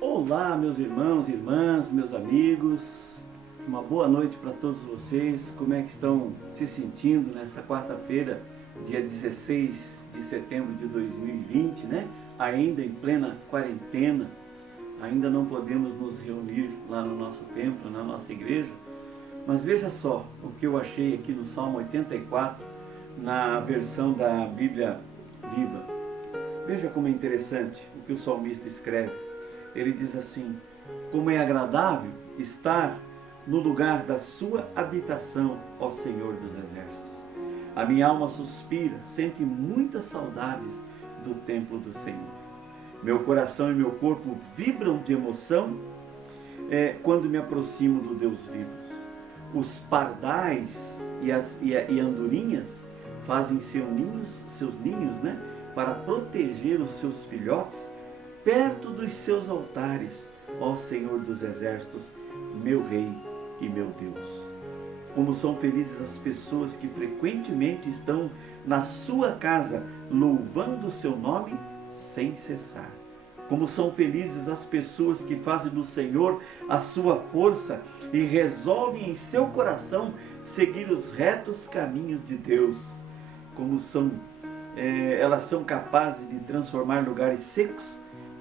Olá, meus irmãos, irmãs, meus amigos, uma boa noite para todos vocês. Como é que estão se sentindo nessa quarta-feira, dia 16 de setembro de 2020, né? Ainda em plena quarentena, ainda não podemos nos reunir lá no nosso templo, na nossa igreja, mas veja só o que eu achei aqui no Salmo 84, na versão da Bíblia Viva. Veja como é interessante o que o salmista escreve. Ele diz assim: como é agradável estar no lugar da sua habitação, ó Senhor dos Exércitos. A minha alma suspira, sente muitas saudades do templo do Senhor. Meu coração e meu corpo vibram de emoção quando me aproximo do Deus vivo. Os pardais e andorinhas fazem seus ninhos, né, para proteger os seus filhotes perto dos seus altares, ó Senhor dos Exércitos, meu Rei e meu Deus. Como são felizes as pessoas que frequentemente estão na sua casa, louvando o seu nome sem cessar. Como são felizes as pessoas que fazem do Senhor a sua força e resolvem em seu coração seguir os retos caminhos de Deus. Como elas são capazes de transformar lugares secos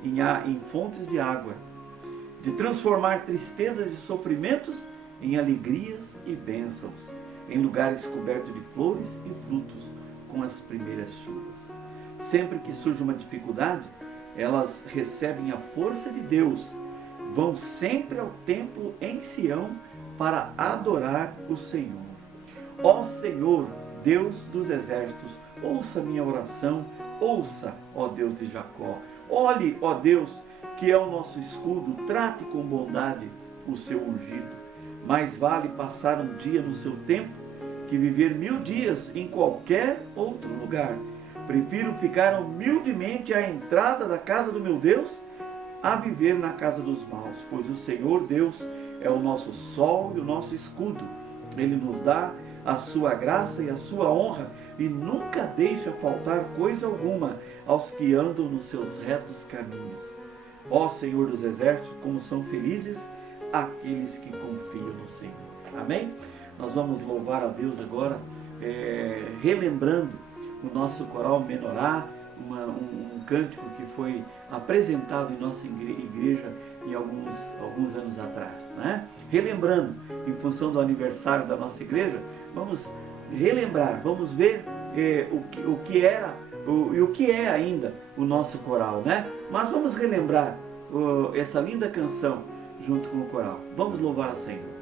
em fontes de água, de transformar tristezas e sofrimentos em alegrias e bênçãos, em lugares cobertos de flores e frutos com as primeiras chuvas. Sempre que surge uma dificuldade, elas recebem a força de Deus, vão sempre ao templo em Sião para adorar o Senhor. Ó Senhor, Deus dos exércitos, ouça minha oração, ouça, ó Deus de Jacó. Olhe, ó Deus, que é o nosso escudo, trate com bondade o seu ungido. Mais vale passar um dia no seu templo que viver 1000 dias em qualquer outro lugar. Prefiro ficar humildemente à entrada da casa do meu Deus a viver na casa dos maus, pois o Senhor Deus é o nosso sol e o nosso escudo. Ele nos dá a sua graça e a sua honra e nunca deixa faltar coisa alguma aos que andam nos seus retos caminhos. Ó Senhor dos Exércitos, como são felizes aqueles que confiam no Senhor. Amém? Nós vamos louvar a Deus agora, relembrando o nosso coral Menorá, um cântico que foi apresentado em nossa igreja em alguns anos atrás, né? Relembrando, em função do aniversário da nossa igreja, vamos relembrar, vamos ver o que era e o que é ainda o nosso coral, né? Mas vamos relembrar essa linda canção junto com o coral. Vamos louvar a Senhor.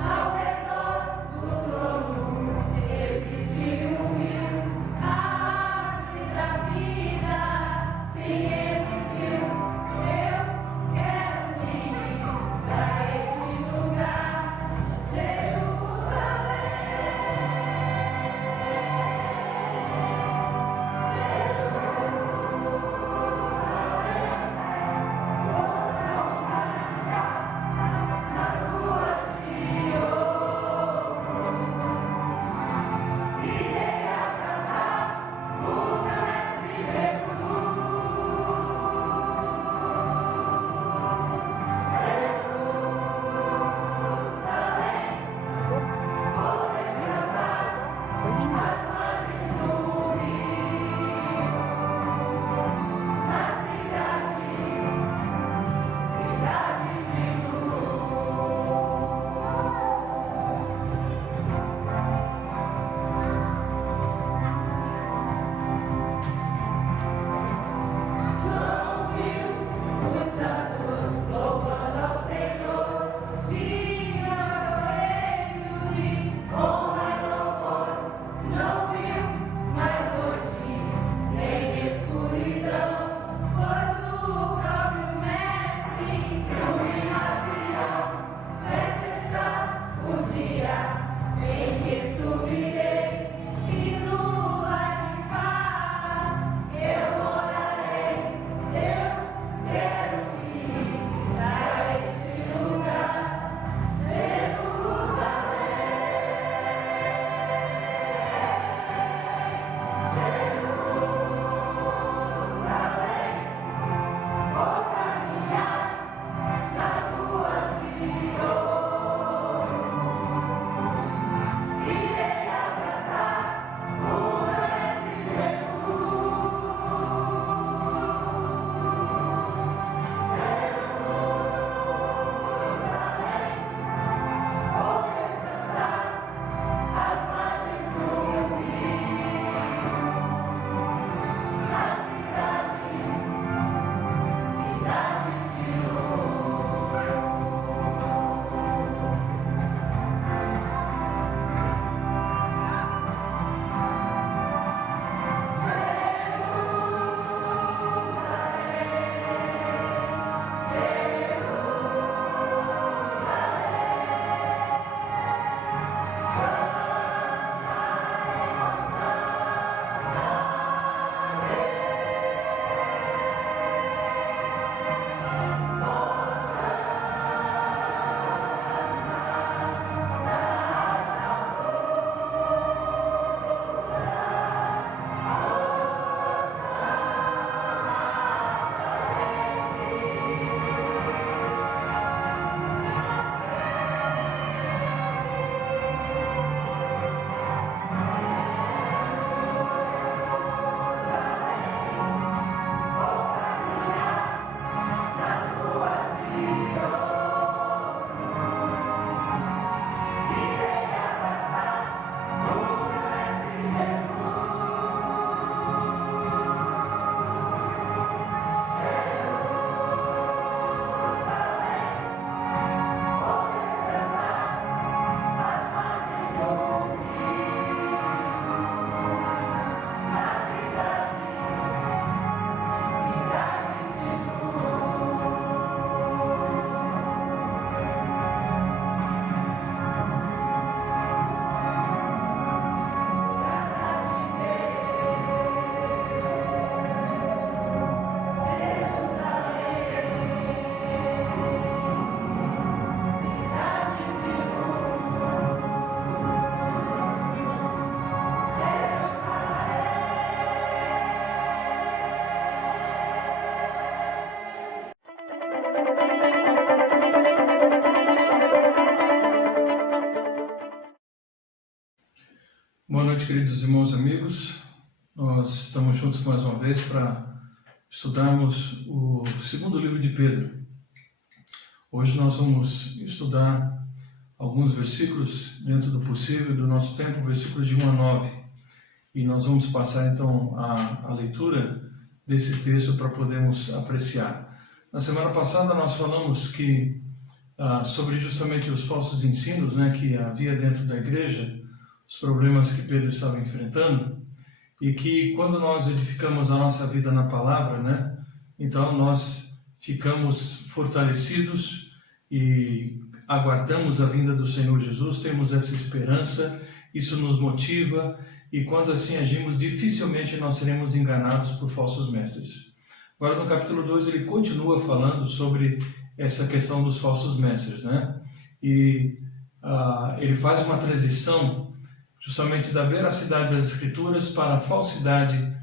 Ao redor do queridos irmãos e amigos. Nós estamos juntos mais uma vez para estudarmos o segundo livro de Pedro. Hoje nós vamos estudar alguns versículos dentro do possível do nosso tempo, versículos de 1 a 9. E nós vamos passar então a leitura desse texto para podermos apreciar. Na semana passada nós falamos que sobre justamente os falsos ensinos, que havia dentro da igreja, os problemas que Pedro estava enfrentando, e que quando nós edificamos a nossa vida na palavra, então nós ficamos fortalecidos e aguardamos a vinda do Senhor Jesus, temos essa esperança, isso nos motiva, e quando assim agimos, dificilmente nós seremos enganados por falsos mestres. Agora no capítulo 2 ele continua falando sobre essa questão dos falsos mestres, E ele faz uma transição justamente da veracidade das Escrituras para a falsidade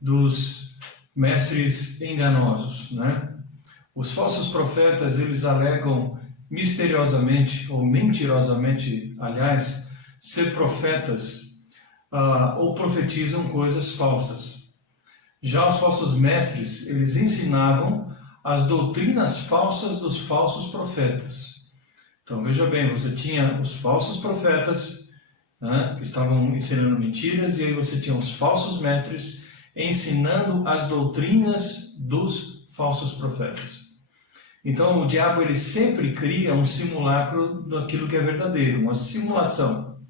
dos mestres enganosos, Os falsos profetas, eles alegam misteriosamente ou mentirosamente, aliás, ser profetas ou profetizam coisas falsas. Já os falsos mestres, eles ensinavam as doutrinas falsas dos falsos profetas. Então veja bem, você tinha os falsos profetas, que estavam ensinando mentiras, e aí você tinha os falsos mestres ensinando as doutrinas dos falsos profetas. Então o diabo ele sempre cria um simulacro daquilo que é verdadeiro, uma simulação,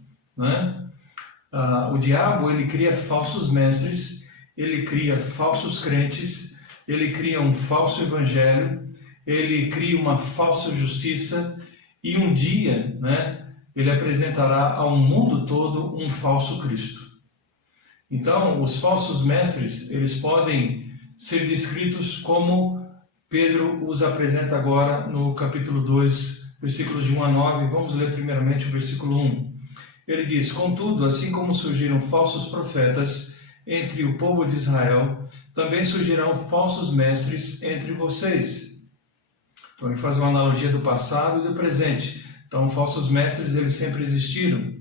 O diabo ele cria falsos mestres, ele cria falsos crentes, ele cria um falso evangelho, ele cria uma falsa justiça, e um dia, ele apresentará ao mundo todo um falso Cristo. Então, os falsos mestres, eles podem ser descritos como Pedro os apresenta agora no capítulo 2, versículos de 1 a 9. Vamos ler primeiramente o versículo 1. Ele diz: "Contudo, assim como surgiram falsos profetas entre o povo de Israel, também surgirão falsos mestres entre vocês." Então ele faz uma analogia do passado e do presente. Então, falsos mestres, eles sempre existiram.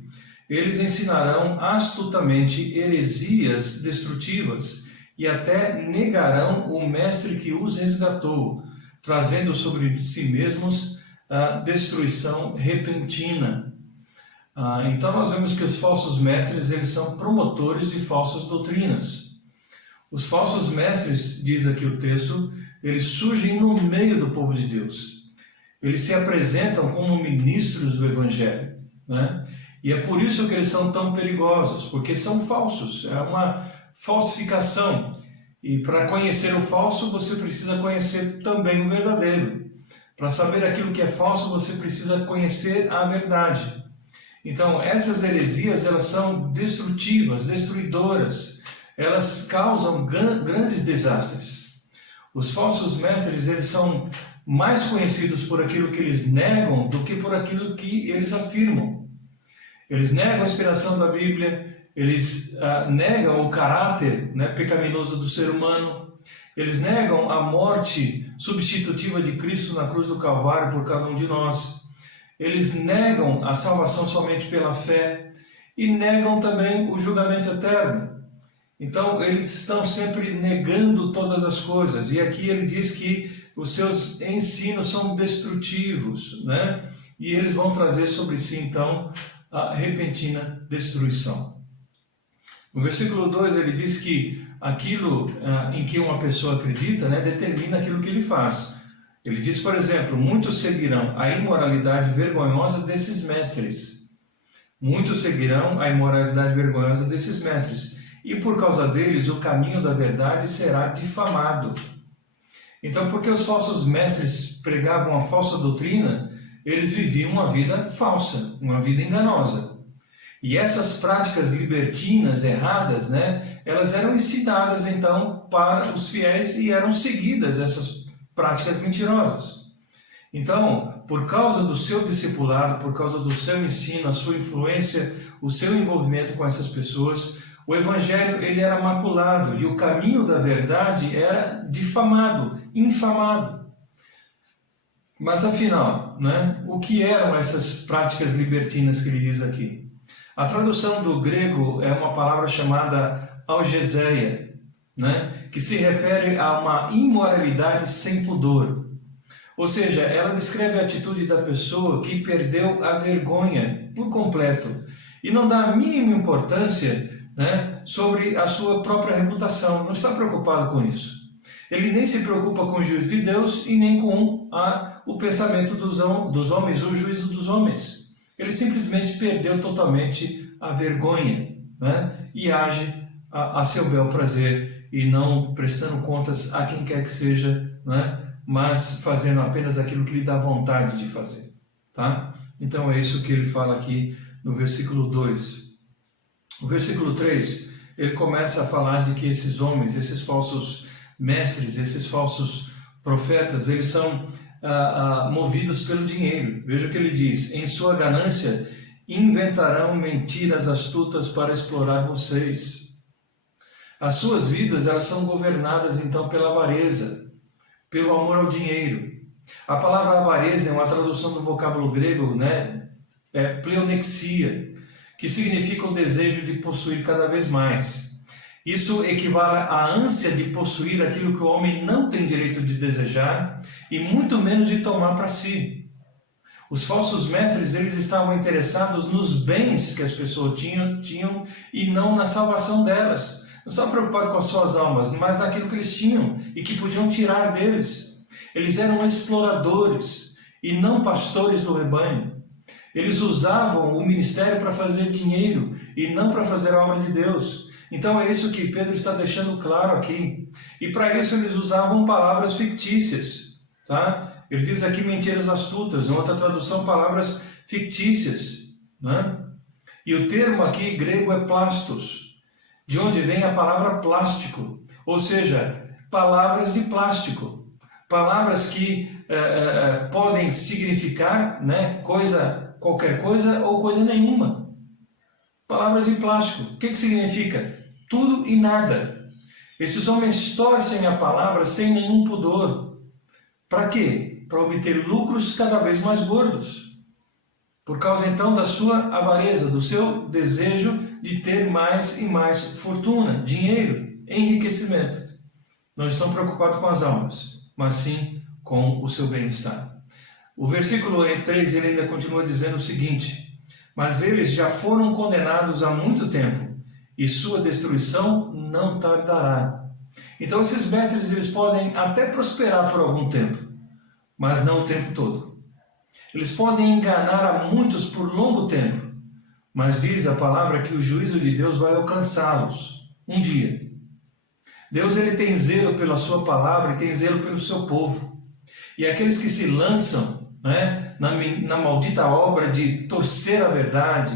Eles ensinarão astutamente heresias destrutivas e até negarão o mestre que os resgatou, trazendo sobre si mesmos a destruição repentina. Então, nós vemos que os falsos mestres, eles são promotores de falsas doutrinas. Os falsos mestres, diz aqui o texto, eles surgem no meio do povo de Deus. Eles se apresentam como ministros do Evangelho, E é por isso que eles são tão perigosos, porque são falsos, é uma falsificação. E para conhecer o falso, você precisa conhecer também o verdadeiro. Para saber aquilo que é falso, você precisa conhecer a verdade. Então, essas heresias, elas são destrutivas, destruidoras, elas causam grandes desastres. Os falsos mestres, eles são mais conhecidos por aquilo que eles negam do que por aquilo que eles afirmam. Eles negam a inspiração da Bíblia, eles negam o caráter pecaminoso do ser humano, eles negam a morte substitutiva de Cristo na cruz do Calvário por cada um de nós, eles negam a salvação somente pela fé e negam também o julgamento eterno. Então eles estão sempre negando todas as coisas, e aqui ele diz que os seus ensinos são destrutivos, E eles vão trazer sobre si, então, a repentina destruição. No versículo 2 ele diz que aquilo em que uma pessoa acredita, determina aquilo que ele faz. Ele diz, por exemplo, muitos seguirão a imoralidade vergonhosa desses mestres. Muitos seguirão a imoralidade vergonhosa desses mestres. E por causa deles o caminho da verdade será difamado. Então, porque os falsos mestres pregavam a falsa doutrina, eles viviam uma vida falsa, uma vida enganosa. E essas práticas libertinas, erradas, elas eram ensinadas então para os fiéis e eram seguidas, essas práticas mentirosas. Então, por causa do seu discipulado, por causa do seu ensino, a sua influência, o seu envolvimento com essas pessoas, o Evangelho ele era maculado e o caminho da verdade era difamado, infamado. Mas afinal, o que eram essas práticas libertinas que ele diz aqui? A tradução do grego é uma palavra chamada algeseia, né? Que se refere a uma imoralidade sem pudor. Ou seja, ela descreve a atitude da pessoa que perdeu a vergonha por completo e não dá a mínima importância, né, sobre a sua própria reputação, não está preocupado com isso. Ele nem se preocupa com o juízo de Deus e nem com o pensamento dos homens, o juízo dos homens. Ele simplesmente perdeu totalmente a vergonha, né, e age a seu bel prazer e não prestando contas a quem quer que seja, né, mas fazendo apenas aquilo que lhe dá vontade de fazer. Tá? Então é isso que ele fala aqui no versículo 2. O versículo 3, ele começa a falar de que esses homens, esses falsos mestres, esses falsos profetas, eles são movidos pelo dinheiro. Veja o que ele diz: em sua ganância inventarão mentiras astutas para explorar vocês. As suas vidas, elas são governadas então pela avareza, pelo amor ao dinheiro. A palavra avareza é uma tradução do vocábulo grego, né? É pleonexia, que significa o desejo de possuir cada vez mais. Isso equivale à ânsia de possuir aquilo que o homem não tem direito de desejar e muito menos de tomar para si. Os falsos mestres, eles estavam interessados nos bens que as pessoas tinham e não na salvação delas. Não estavam preocupados com as suas almas, mas naquilo que eles tinham e que podiam tirar deles. Eles eram exploradores e não pastores do rebanho. Eles usavam o ministério para fazer dinheiro e não para fazer a obra de Deus. Então é isso que Pedro está deixando claro aqui. E para isso eles usavam palavras fictícias. Tá? Ele diz aqui mentiras astutas, em outra tradução palavras fictícias. Né? E o termo aqui grego é plastos, de onde vem a palavra plástico, ou seja, palavras de plástico. Palavras que podem significar, né, qualquer coisa ou coisa nenhuma. Palavras de plástico. O que significa? Tudo e nada. Esses homens torcem a palavra sem nenhum pudor. Para quê? Para obter lucros cada vez mais gordos. Por causa então da sua avareza, do seu desejo de ter mais e mais fortuna, dinheiro, enriquecimento. Não estão preocupados com as almas, mas sim com o seu bem-estar. O versículo 3 ele ainda continua dizendo o seguinte: mas eles já foram condenados há muito tempo, e sua destruição não tardará. Então esses mestres eles podem até prosperar por algum tempo, mas não o tempo todo. Eles podem enganar a muitos por longo tempo, mas diz a palavra que o juízo de Deus vai alcançá-los um dia. Deus ele tem zelo pela sua palavra e tem zelo pelo seu povo. E aqueles que se lançam, né, na maldita obra de torcer a verdade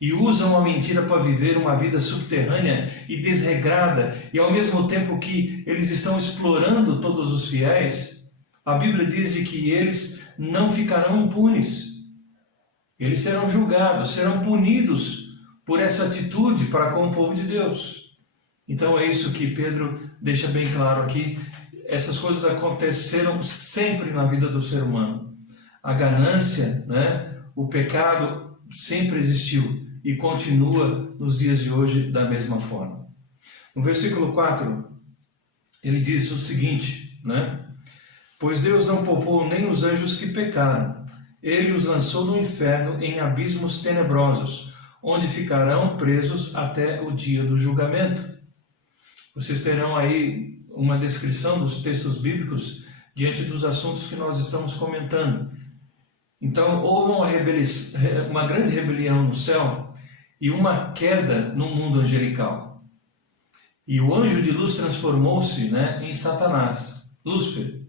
e usam a mentira para viver uma vida subterrânea e desregrada, e ao mesmo tempo que eles estão explorando todos os fiéis, a Bíblia diz de que eles não ficarão impunes. Eles serão julgados, serão punidos por essa atitude para com o povo de Deus. Então é isso que Pedro deixa bem claro aqui. Essas coisas aconteceram sempre na vida do ser humano. A ganância, né, o pecado sempre existiu e continua nos dias de hoje da mesma forma. No versículo 4, ele diz o seguinte, né? Pois Deus não poupou nem os anjos que pecaram. Ele os lançou no inferno em abismos tenebrosos, onde ficarão presos até o dia do julgamento. Vocês terão aí uma descrição dos textos bíblicos diante dos assuntos que nós estamos comentando. Então, houve uma grande rebelião no céu e uma queda no mundo angelical. E o anjo de luz transformou-se, né, em Satanás. Lúcifer,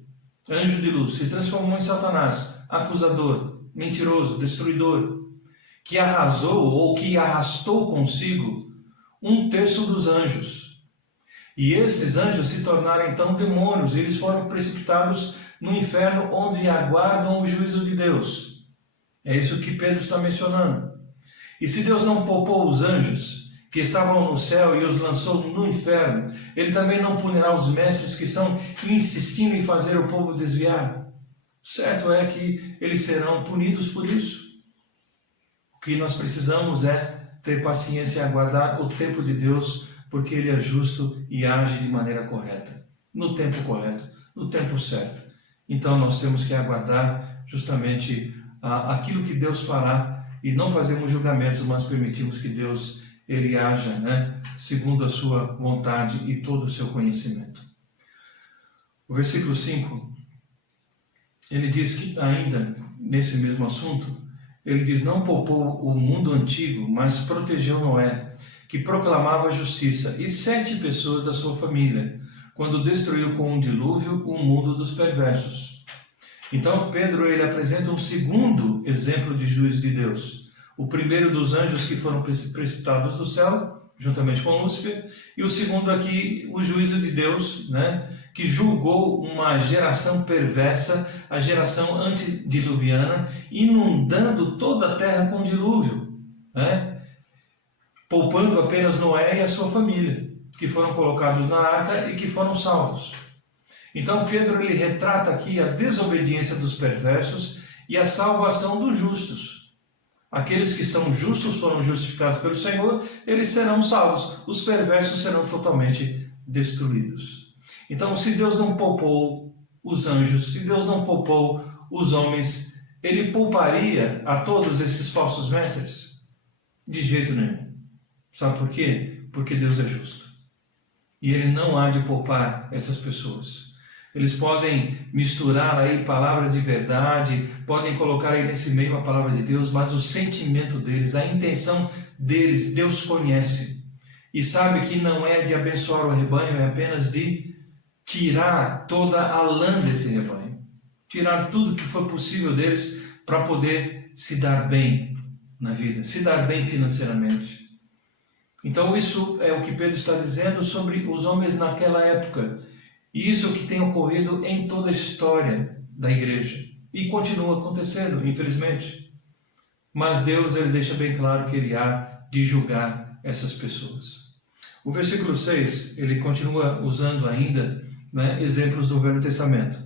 anjo de luz, se transformou em Satanás, acusador, mentiroso, destruidor, que arrasou ou que arrastou consigo 1/3 dos anjos. E esses anjos se tornaram então demônios, e eles foram precipitados no inferno, onde aguardam o juízo de Deus. É isso que Pedro está mencionando. E se Deus não poupou os anjos que estavam no céu e os lançou no inferno, ele também não punirá os mestres que estão insistindo em fazer o povo desviar. O certo é que eles serão punidos por isso. O que nós precisamos é ter paciência e aguardar o tempo de Deus, porque Ele é justo e age de maneira correta, no tempo correto, no tempo certo. Então nós temos que aguardar justamente aquilo que Deus fará e não fazemos julgamentos, mas permitimos que Deus Ele haja, segundo a sua vontade e todo o seu conhecimento. O versículo 5, ele diz que ainda nesse mesmo assunto, ele diz: não poupou o mundo antigo, mas protegeu Noé, que proclamava a justiça, e 7 pessoas da sua família, quando destruiu com um dilúvio o mundo dos perversos. Então Pedro ele apresenta um segundo exemplo de juízo de Deus. O primeiro dos anjos que foram precipitados do céu, juntamente com Lúcifer, e o segundo aqui, o juízo de Deus, que julgou uma geração perversa, a geração antediluviana, inundando toda a terra com dilúvio, poupando apenas Noé e a sua família, que foram colocados na arca e que foram salvos. Então Pedro ele retrata aqui a desobediência dos perversos e a salvação dos justos. Aqueles que são justos foram justificados pelo Senhor, eles serão salvos. Os perversos serão totalmente destruídos. Então, se Deus não poupou os anjos, se Deus não poupou os homens, Ele pouparia a todos esses falsos mestres? De jeito nenhum. Sabe por quê? Porque Deus é justo. E Ele não há de poupar essas pessoas. Eles podem misturar aí palavras de verdade, podem colocar aí nesse meio a palavra de Deus, mas o sentimento deles, a intenção deles, Deus conhece. E sabe que não é de abençoar o rebanho, é apenas de tirar toda a lã desse rebanho. Tirar tudo que for possível deles para poder se dar bem na vida, se dar bem financeiramente. Então isso é o que Pedro está dizendo sobre os homens naquela época. E isso é o que tem ocorrido em toda a história da igreja. E continua acontecendo, infelizmente. Mas Deus ele deixa bem claro que Ele há de julgar essas pessoas. O versículo 6, ele continua usando ainda exemplos do Velho Testamento.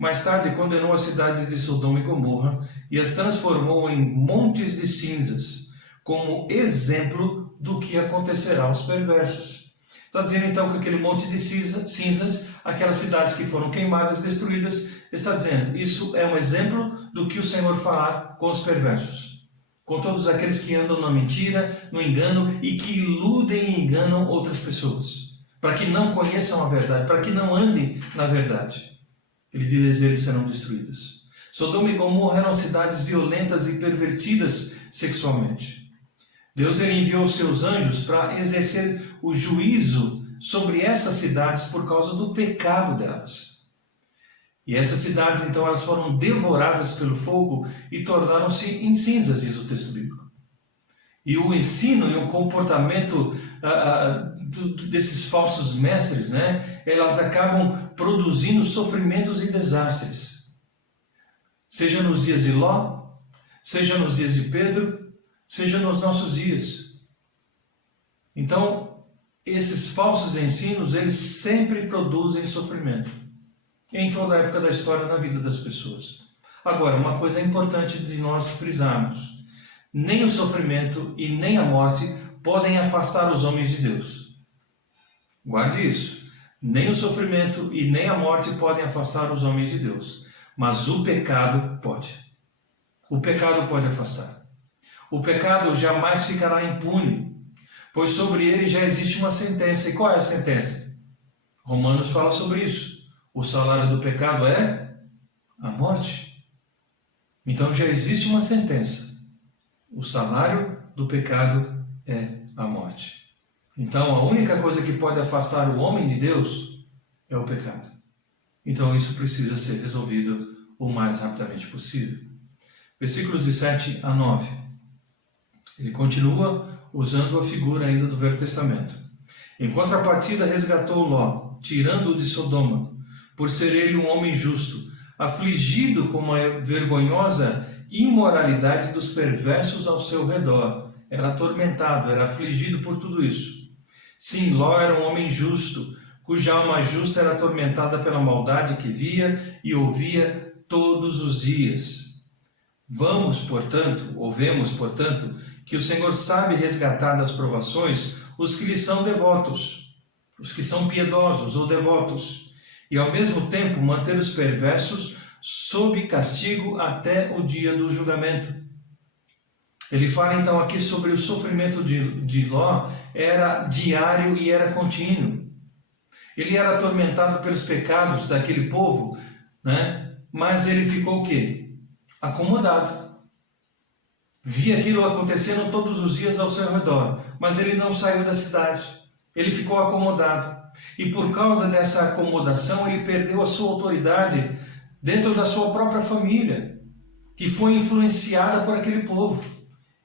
Mais tarde condenou as cidades de Sodoma e Gomorra e as transformou em montes de cinzas, como exemplo do que acontecerá aos perversos. Está dizendo então que aquele monte de cinzas, aquelas cidades que foram queimadas, destruídas, está dizendo, isso é um exemplo do que o Senhor fará com os perversos. Com todos aqueles que andam na mentira, no engano e que iludem e enganam outras pessoas. Para que não conheçam a verdade, para que não andem na verdade. Ele diz, eles serão destruídos. Sodoma e Gomorra eram cidades violentas e pervertidas sexualmente. Deus ele enviou seus anjos para exercer o juízo sobre essas cidades por causa do pecado delas. E essas cidades, então, elas foram devoradas pelo fogo e tornaram-se em cinzas, diz o texto bíblico. E o ensino e o comportamento desses falsos mestres, elas acabam produzindo sofrimentos e desastres. Seja nos dias de Ló, seja nos dias de Pedro, seja nos nossos dias. Então, esses falsos ensinos, eles sempre produzem sofrimento. Em toda a época da história, na vida das pessoas. Agora, uma coisa importante de nós frisarmos. Nem o sofrimento e nem a morte podem afastar os homens de Deus. Guarde isso. Nem o sofrimento e nem a morte podem afastar os homens de Deus. Mas o pecado pode. O pecado pode afastar. O pecado jamais ficará impune, pois sobre ele já existe uma sentença. E qual é a sentença? Romanos fala sobre isso. O salário do pecado é a morte. Então já existe uma sentença. O salário do pecado é a morte. Então a única coisa que pode afastar o homem de Deus é o pecado. Então isso precisa ser resolvido o mais rapidamente possível. Versículos de 7 a 9. Ele continua usando a figura ainda do Velho Testamento. Em contrapartida, resgatou Ló, tirando-o de Sodoma, por ser ele um homem justo, afligido com a vergonhosa imoralidade dos perversos ao seu redor. Era atormentado, era afligido por tudo isso. Sim, Ló era um homem justo, cuja alma justa era atormentada pela maldade que via e ouvia todos os dias. Vemos, portanto, que o Senhor sabe resgatar das provações os que lhe são devotos, os que são piedosos ou devotos, e ao mesmo tempo manter os perversos sob castigo até o dia do julgamento. Ele fala então aqui sobre o sofrimento de Ló, era diário e era contínuo. Ele era atormentado pelos pecados daquele povo, né? Mas ele ficou o quê? Acomodado. Via aquilo acontecendo todos os dias ao seu redor, mas ele não saiu da cidade. Ele ficou acomodado. E por causa dessa acomodação, ele perdeu a sua autoridade dentro da sua própria família, que foi influenciada por aquele povo,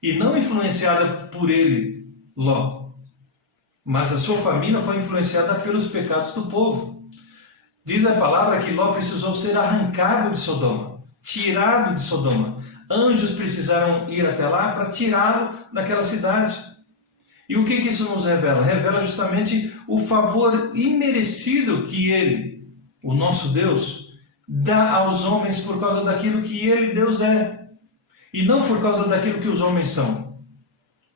e não influenciada por ele, Ló. Mas a sua família foi influenciada pelos pecados do povo. Diz a palavra que Ló precisou ser arrancado de Sodoma, tirado de Sodoma. Anjos precisaram ir até lá para tirá-lo daquela cidade. E o que isso nos revela? Revela justamente o favor imerecido que ele, o nosso Deus, dá aos homens por causa daquilo que ele, Deus, é. E não por causa daquilo que os homens são.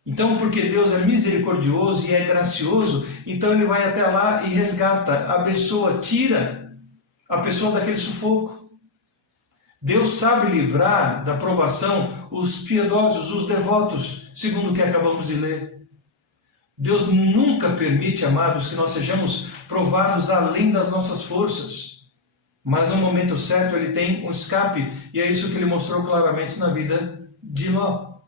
Então, porque Deus é misericordioso e é gracioso, então ele vai até lá e resgata, abençoa, tira a pessoa daquele sufoco. Deus sabe livrar da provação os piedosos, os devotos, segundo o que acabamos de ler. Deus nunca permite, amados, que nós sejamos provados além das nossas forças. Mas no momento certo ele tem um escape, e é isso que ele mostrou claramente na vida de Ló.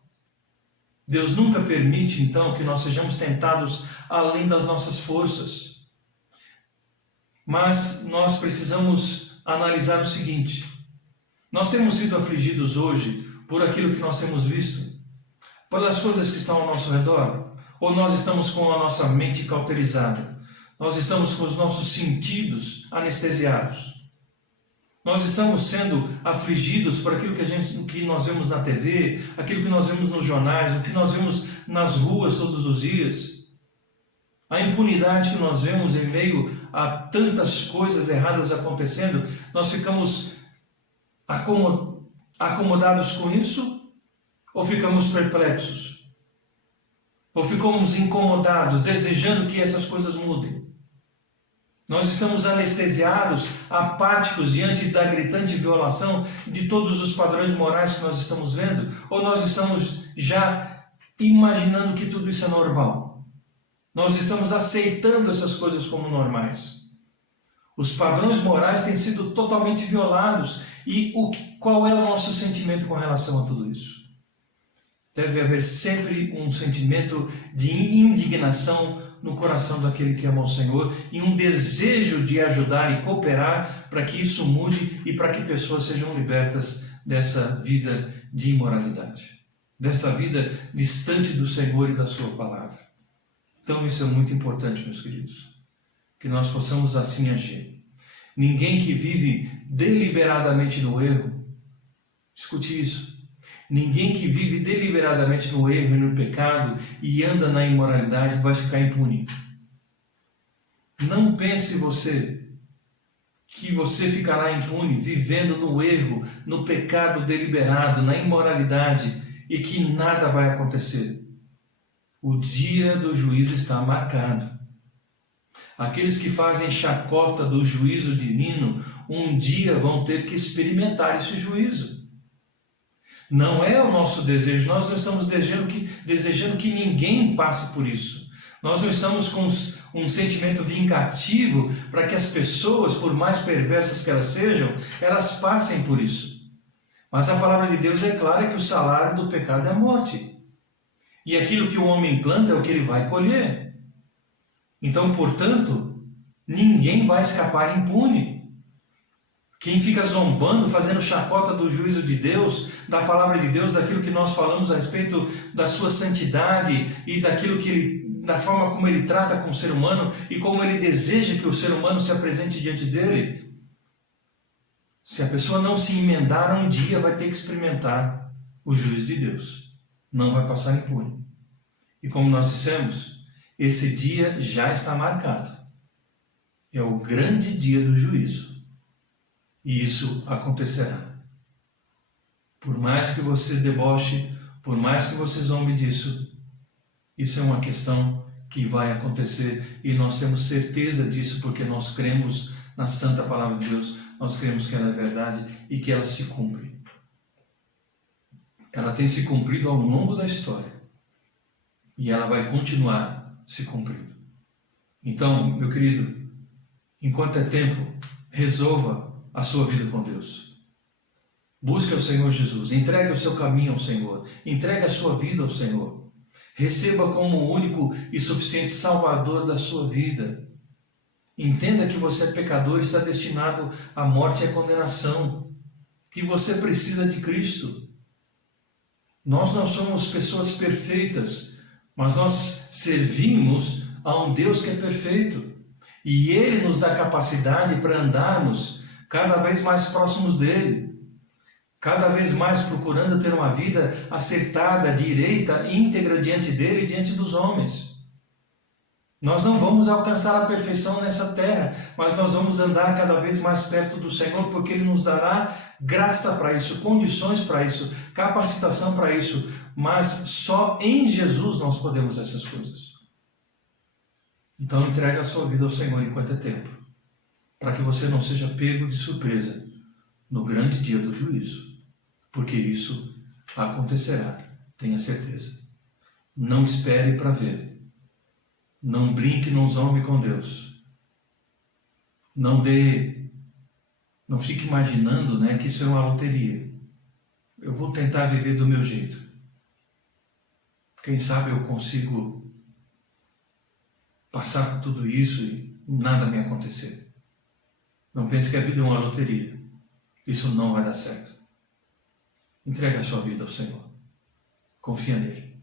Deus nunca permite, então, que nós sejamos tentados além das nossas forças. Mas nós precisamos analisar o seguinte: nós temos sido afligidos hoje por aquilo que nós temos visto, pelas coisas que estão ao nosso redor, ou nós estamos com a nossa mente cauterizada, nós estamos com os nossos sentidos anestesiados. Nós estamos sendo afligidos por aquilo que nós vemos na TV, aquilo que nós vemos nos jornais, o que nós vemos nas ruas todos os dias. A impunidade que nós vemos em meio a tantas coisas erradas acontecendo, nós ficamos acomodados com isso? Ou ficamos perplexos? Ou ficamos incomodados, desejando que essas coisas mudem? Nós estamos anestesiados, apáticos diante da gritante violação de todos os padrões morais que nós estamos vendo? Ou nós estamos já imaginando que tudo isso é normal? Nós estamos aceitando essas coisas como normais? Os padrões morais têm sido totalmente violados. E qual é o nosso sentimento com relação a tudo isso? Deve haver sempre um sentimento de indignação no coração daquele que ama o Senhor e um desejo de ajudar e cooperar para que isso mude e para que pessoas sejam libertas dessa vida de imoralidade, dessa vida distante do Senhor e da sua palavra. Então isso é muito importante, meus queridos, que nós possamos assim agir. Ninguém que vive deliberadamente no erro, escute isso, ninguém que vive deliberadamente no erro e no pecado e anda na imoralidade vai ficar impune. Não pense você que você ficará impune vivendo no erro, no pecado deliberado, na imoralidade e que nada vai acontecer. O dia do juízo está marcado. Aqueles que fazem chacota do juízo divino, um dia vão ter que experimentar esse juízo. Não é o nosso desejo, nós não estamos desejando que ninguém passe por isso. Nós não estamos com um sentimento vingativo para que as pessoas, por mais perversas que elas sejam, elas passem por isso. Mas a palavra de Deus é clara que o salário do pecado é a morte. E aquilo que o homem planta é o que ele vai colher. Então, portanto, ninguém vai escapar impune. Quem fica zombando, fazendo chacota do juízo de Deus, da palavra de Deus, daquilo que nós falamos a respeito da sua santidade e da forma como ele trata com o ser humano e como ele deseja que o ser humano se apresente diante dele, se a pessoa não se emendar, um dia vai ter que experimentar o juízo de Deus. Não vai passar impune. E como nós dissemos, esse dia já está marcado. É o grande dia do juízo. E isso acontecerá. Por mais que você deboche Por mais que você zombe disso, isso é uma questão que vai acontecer e nós temos certeza disso porque nós cremos na santa palavra de Deus, nós cremos que ela é verdade e que ela se cumpre. Ela tem se cumprido ao longo da história e ela vai continuar se cumprindo. Então, meu querido, enquanto é tempo, resolva a sua vida com Deus. Busque o Senhor Jesus, entregue o seu caminho ao Senhor, entregue a sua vida ao Senhor. Receba como o único e suficiente Salvador da sua vida. Entenda que você é pecador e está destinado à morte e à condenação, que você precisa de Cristo. Nós não somos pessoas perfeitas, mas nós servimos a um Deus que é perfeito. E Ele nos dá capacidade para andarmos cada vez mais próximos dEle. Cada vez mais procurando ter uma vida acertada, direita, íntegra diante dEle e diante dos homens. Nós não vamos alcançar a perfeição nessa terra, mas nós vamos andar cada vez mais perto do Senhor, porque Ele nos dará graça para isso, condições para isso, capacitação para isso, mas só em Jesus nós podemos essas coisas. Então entregue a sua vida ao Senhor enquanto é tempo, para que você não seja pego de surpresa no grande dia do juízo, porque isso acontecerá, tenha certeza. Não espere para ver. Não brinque, não zombe com Deus. Não fique imaginando, que isso é uma loteria. Eu vou tentar viver do meu jeito. Quem sabe eu consigo passar por tudo isso e nada me acontecer. Não pense que a vida é uma loteria. Isso não vai dar certo. Entregue a sua vida ao Senhor. Confia nele.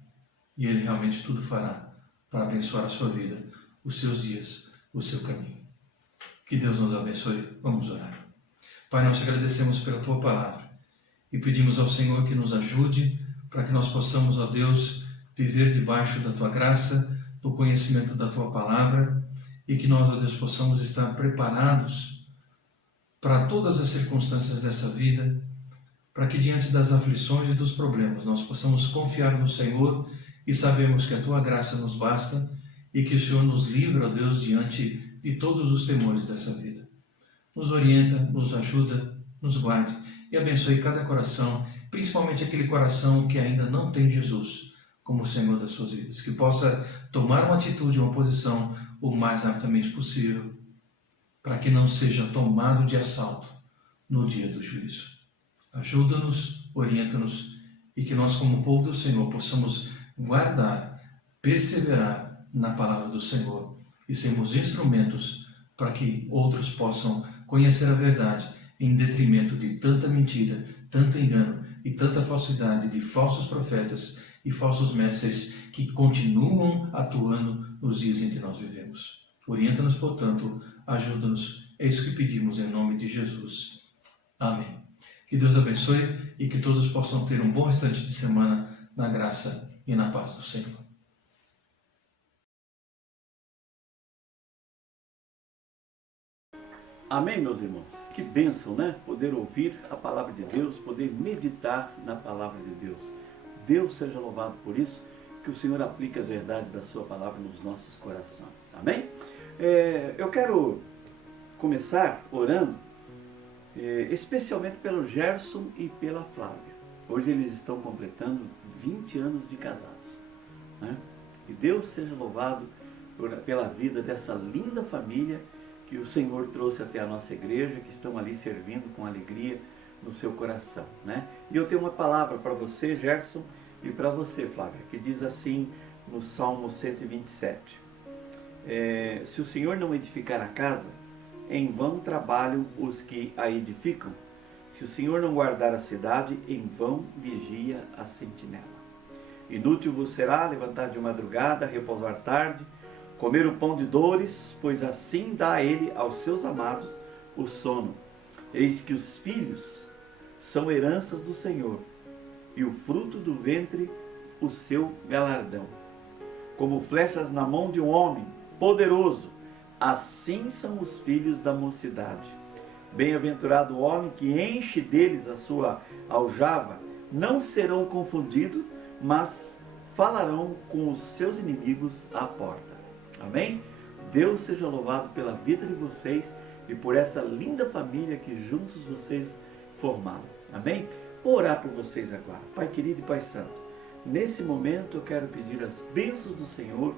E Ele realmente tudo fará para abençoar a sua vida, os seus dias, o seu caminho. Que Deus nos abençoe. Vamos orar. Pai, nós te agradecemos pela Tua palavra e pedimos ao Senhor que nos ajude para que nós possamos, ó Deus, viver debaixo da Tua graça, do conhecimento da Tua palavra e que nós, ó Deus, possamos estar preparados para todas as circunstâncias dessa vida, para que diante das aflições e dos problemas nós possamos confiar no Senhor e sabemos que a Tua graça nos basta e que o Senhor nos livra, ó Deus, diante de todos os temores dessa vida. Nos orienta, nos ajuda, nos guarde e abençoe cada coração, principalmente aquele coração que ainda não tem Jesus como o Senhor das suas vidas, que possa tomar uma atitude, uma posição o mais rapidamente possível, para que não seja tomado de assalto no dia do juízo. Ajuda-nos, orienta-nos e que nós, como povo do Senhor, possamos guardar, perseverar na palavra do Senhor e sermos instrumentos para que outros possam conhecer a verdade em detrimento de tanta mentira, tanto engano e tanta falsidade de falsos profetas e falsos mestres que continuam atuando nos dias em que nós vivemos. Orienta-nos, portanto, ajuda-nos. É isso que pedimos em nome de Jesus. Amém. Que Deus abençoe e que todos possam ter um bom restante de semana na graça e na paz do Senhor. Amém, meus irmãos? Que bênção, né? Poder ouvir a palavra de Deus, poder meditar na palavra de Deus. Deus seja louvado por isso, que o Senhor aplique as verdades da sua palavra nos nossos corações. Amém? Eu quero começar orando, especialmente pelo Gerson e pela Flávia. Hoje eles estão completando 20 anos de casados, né? E Deus seja louvado pela vida dessa linda família que o Senhor trouxe até a nossa igreja, que estão ali servindo com alegria no seu coração, né? E eu tenho uma palavra para você, Gerson, e para você, Flávia, que diz assim no Salmo 127. Se o Senhor não edificar a casa, em vão trabalham os que a edificam. Se o Senhor não guardar a cidade, em vão vigia a sentinela. Inútil vos será levantar de madrugada, repousar tarde, comer o pão de dores, pois assim dá ele aos seus amados o sono. Eis que os filhos são heranças do Senhor, e o fruto do ventre o seu galardão. Como flechas na mão de um homem poderoso, assim são os filhos da mocidade. Bem-aventurado o homem que enche deles a sua aljava, não serão confundidos mas falarão com os seus inimigos à porta. Amém? Deus seja louvado pela vida de vocês e por essa linda família que juntos vocês formaram. Amém? Vou orar por vocês agora. Pai querido e Pai santo, nesse momento eu quero pedir as bênçãos do Senhor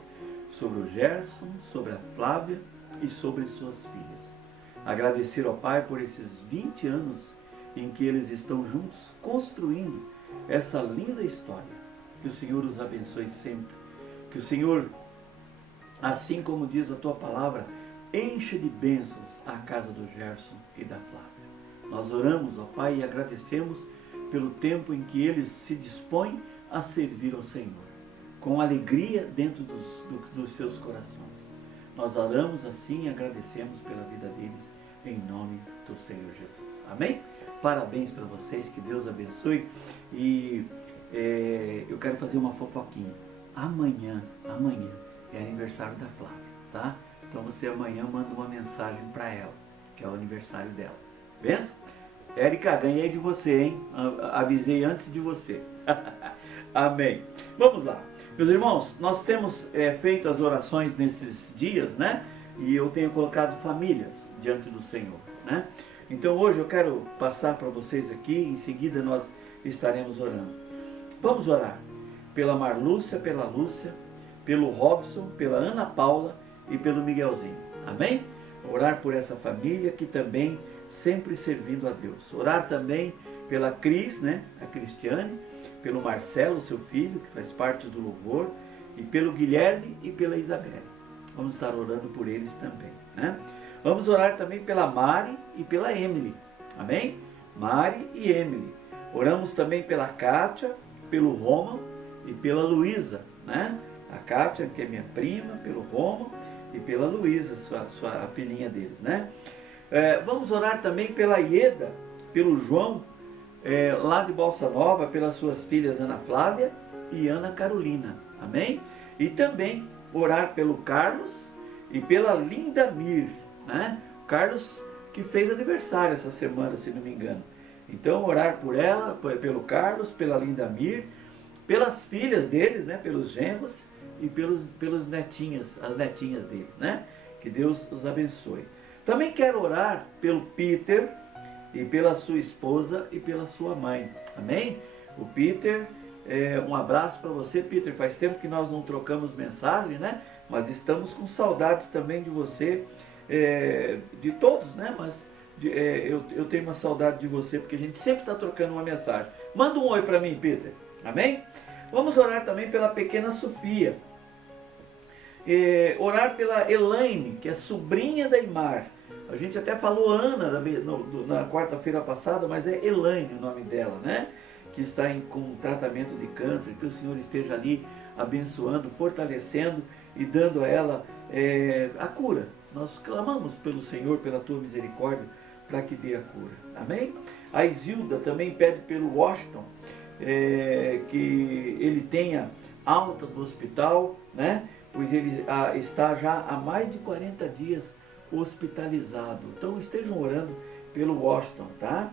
sobre o Gerson, sobre a Flávia e sobre suas filhas. Agradecer ao Pai por esses 20 anos em que eles estão juntos construindo essa linda história. Que o Senhor os abençoe sempre. Que o Senhor, assim como diz a tua palavra, enche de bênçãos a casa do Gerson e da Flávia. Nós oramos, ó Pai, e agradecemos pelo tempo em que eles se dispõem a servir ao Senhor, com alegria dentro dos seus corações. Nós oramos assim e agradecemos pela vida deles, em nome do Senhor Jesus. Amém? Parabéns para vocês, que Deus abençoe. E eu quero fazer uma fofoquinha. Amanhã é aniversário da Flávia, tá? Então você amanhã manda uma mensagem para ela, que é o aniversário dela. Benção? Érica, ganhei de você, hein? Avisei antes de você. Amém. Vamos lá. Meus irmãos, nós temos feito as orações nesses dias, né? E eu tenho colocado famílias diante do Senhor, né? Então hoje eu quero passar para vocês aqui, em seguida nós estaremos orando. Vamos orar pela Marlúcia, pela Lúcia, pelo Robson, pela Ana Paula e pelo Miguelzinho. Amém? Orar por essa família que também sempre servindo a Deus. Orar também pela Cris, né? A Cristiane, pelo Marcelo, seu filho, que faz parte do louvor, e pelo Guilherme e pela Isabela. Vamos estar orando por eles também, né? Vamos orar também pela Mari e pela Emily. Amém? Mari e Emily. Oramos também pela Kátia, pelo Roman e pela Luísa, né? A Kátia, que é minha prima, pelo Roman e pela Luísa, a filhinha deles, né? Vamos orar também pela Ieda, pelo João, lá de Bolsa Nova, pelas suas filhas Ana Flávia e Ana Carolina. Amém? E também orar pelo Carlos e pela Linda Mir, né? Carlos que fez aniversário essa semana, se não me engano. Então orar por ela, pelo Carlos, pela Linda Mir, pelas filhas deles, né? Pelos genros e pelos netinhas, as netinhas deles, né? Que Deus os abençoe. Também quero orar pelo Peter e pela sua esposa e pela sua mãe. Amém? O Peter, um abraço para você, Peter. Faz tempo que nós não trocamos mensagem, né? Mas estamos com saudades também de você, de todos, né? Mas eu tenho uma saudade de você, porque a gente sempre está trocando uma mensagem. Manda um oi para mim, Peter. Amém? Vamos orar também pela pequena Sofia. Orar pela Elaine, que é sobrinha da Imar. A gente até falou Ana na quarta-feira passada, mas é Elaine o nome dela, né? Que está com tratamento de câncer. Que o Senhor esteja ali abençoando, fortalecendo e dando a ela a cura. Nós clamamos pelo Senhor, pela tua misericórdia, para que dê a cura. Amém? A Isilda também pede pelo Washington, que ele tenha alta do hospital, né? Pois ele está já há mais de 40 dias hospitalizado. Então estejam orando pelo Washington, tá?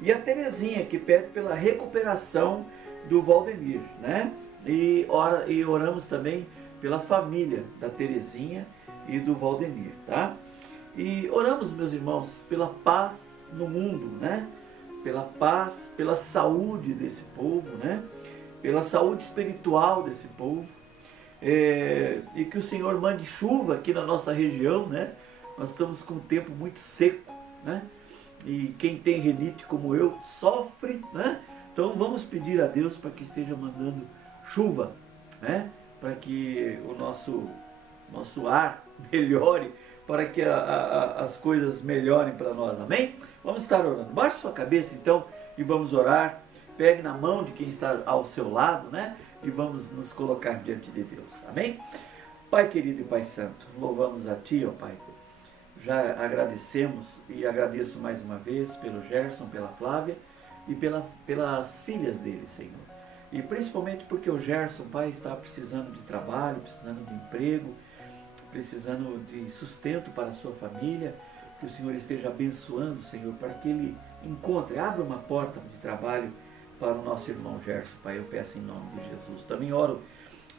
E a Terezinha, que pede pela recuperação do Valdemir, né? E oramos também pela família da Terezinha e do Valdemir, tá? E oramos, meus irmãos, pela paz no mundo, né? Pela paz, pela saúde desse povo, né? Pela saúde espiritual desse povo. E que o Senhor mande chuva aqui na nossa região, né? Nós estamos com um tempo muito seco, né? E quem tem rinite como eu sofre, né? Então vamos pedir a Deus para que esteja mandando chuva, né? Para que o nosso ar melhore, para que as coisas melhorem para nós, amém? Vamos estar orando. Baixe sua cabeça então e vamos orar. Pegue na mão de quem está ao seu lado, né? E vamos nos colocar diante de Deus, amém? Pai querido e Pai santo, louvamos a Ti, ó Pai. Já agradecemos e agradeço mais uma vez pelo Gerson, pela Flávia e pelas filhas dele, Senhor. E principalmente porque o Gerson, Pai, está precisando de trabalho, precisando de emprego, precisando de sustento para a sua família. Que o Senhor esteja abençoando, Senhor, para que ele encontre, abra uma porta de trabalho para o nosso irmão Gerson, Pai, eu peço em nome de Jesus. Também oro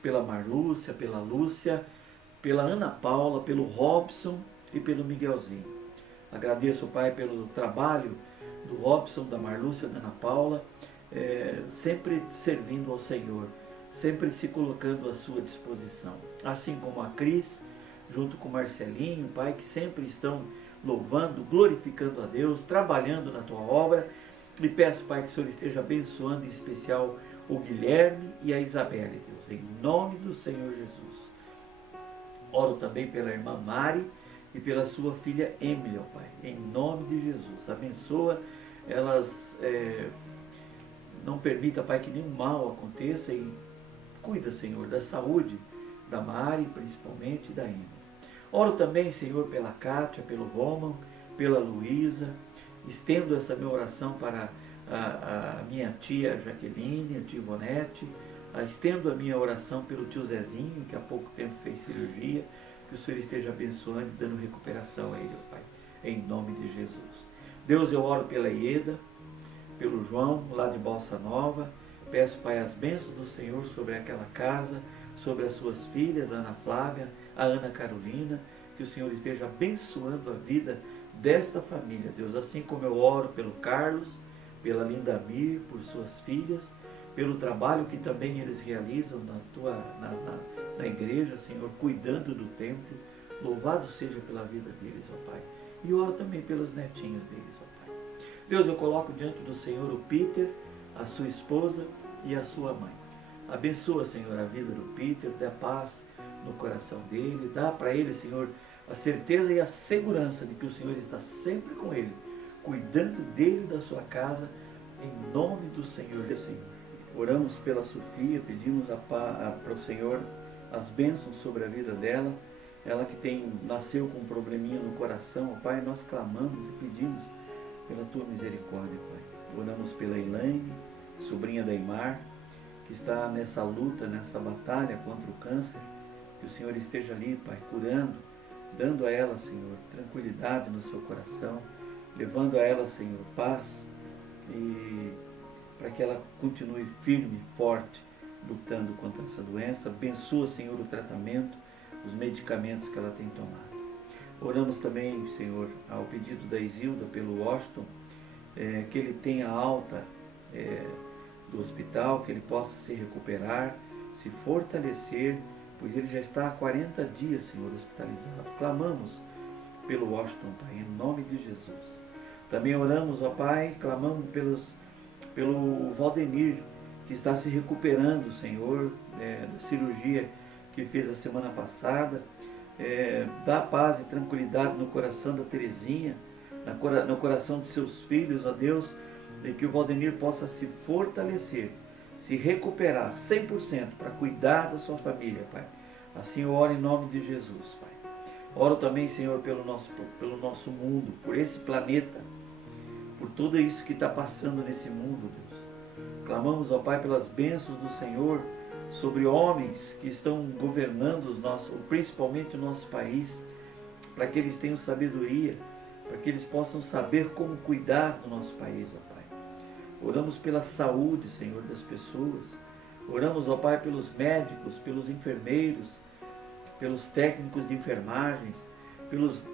pela Marlúcia, pela Lúcia, pela Ana Paula, pelo Robson e pelo Miguelzinho. Agradeço, Pai, pelo trabalho do Robson, da Marlúcia, da Ana Paula, sempre servindo ao Senhor, sempre se colocando à sua disposição. Assim como a Cris, junto com o Marcelinho, Pai, que sempre estão louvando, glorificando a Deus, trabalhando na Tua obra. E peço, Pai, que o Senhor esteja abençoando em especial o Guilherme e a Isabelle, Deus, em nome do Senhor Jesus. Oro também pela irmã Mari e pela sua filha Emily, ó Pai, em nome de Jesus. Abençoa elas, não permita, Pai, que nenhum mal aconteça e cuida, Senhor, da saúde da Mari, principalmente, e da Emily. Oro também, Senhor, pela Kátia, pelo Roman, pela Luísa. Estendo essa minha oração para a minha tia Jaqueline, a tia Ivonete. Estendo a minha oração pelo tio Zezinho, que há pouco tempo fez cirurgia. Que o Senhor esteja abençoando e dando recuperação a ele, Pai, em nome de Jesus. Deus, eu oro pela Ieda, pelo João, lá de Bolsa Nova. Peço, Pai, as bênçãos do Senhor sobre aquela casa, sobre as suas filhas, a Ana Flávia, a Ana Carolina. Que o Senhor esteja abençoando a vida desta família, Deus, assim como eu oro pelo Carlos, pela Linda Mir, por suas filhas, pelo trabalho que também eles realizam na igreja, Senhor, cuidando do templo. Louvado seja pela vida deles, ó Pai. E oro também pelos netinhos deles, ó Pai. Deus, eu coloco diante do Senhor o Peter, a sua esposa e a sua mãe. Abençoa, Senhor, a vida do Peter, dá paz no coração dele, dá para ele, Senhor, a certeza e a segurança de que o Senhor está sempre com ele, cuidando dele e da sua casa, em nome do Senhor. Oramos pela Sofia, pedimos para o Senhor as bênçãos sobre a vida dela, ela que nasceu com um probleminha no coração, ó Pai, nós clamamos e pedimos pela Tua misericórdia, Pai. Oramos pela Elaine, sobrinha da Imar, que está nessa luta, nessa batalha contra o câncer, que o Senhor esteja ali, Pai, curando, dando a ela, Senhor, tranquilidade no seu coração, levando a ela, Senhor, paz, e para que ela continue firme e forte, lutando contra essa doença. Abençoa, Senhor, o tratamento, os medicamentos que ela tem tomado. Oramos também, Senhor, ao pedido da Isilda pelo Washington, que ele tenha alta do hospital, que ele possa se recuperar, se fortalecer, pois ele já está há 40 dias, Senhor, hospitalizado. Clamamos pelo Washington, Pai, em nome de Jesus. Também oramos, ó Pai, clamamos pelo Valdemir, que está se recuperando, Senhor, da cirurgia que fez a semana passada. Dá paz e tranquilidade no coração da Terezinha, no coração de seus filhos, ó Deus, e que o Valdemir possa se fortalecer, se recuperar 100% para cuidar da sua família, Pai. Assim eu oro em nome de Jesus, Pai. Oro também, Senhor, pelo nosso mundo, por esse planeta, por tudo isso que está passando nesse mundo, Deus. Clamamos, ó Pai, pelas bênçãos do Senhor sobre homens que estão governando principalmente o nosso país, para que eles tenham sabedoria, para que eles possam saber como cuidar do nosso país, ó Pai. Oramos pela saúde, Senhor, das pessoas. Oramos, ó Pai, pelos médicos, pelos enfermeiros, pelos técnicos de enfermagens,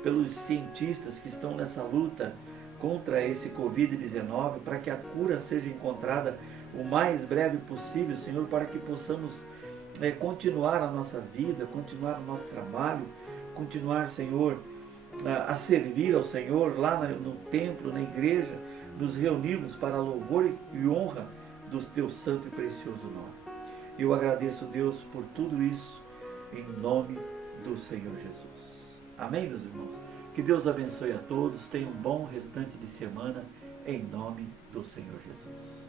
pelos cientistas que estão nessa luta contra esse Covid-19, para que a cura seja encontrada o mais breve possível, Senhor, para que possamos continuar a nossa vida, continuar o nosso trabalho, continuar, Senhor, a servir ao Senhor lá no templo, na igreja, nos reunirmos para louvor e honra do Teu santo e precioso nome. Eu agradeço, Deus, por tudo isso, em nome do Senhor Jesus. Amém, meus irmãos? Que Deus abençoe a todos, tenham um bom restante de semana, em nome do Senhor Jesus.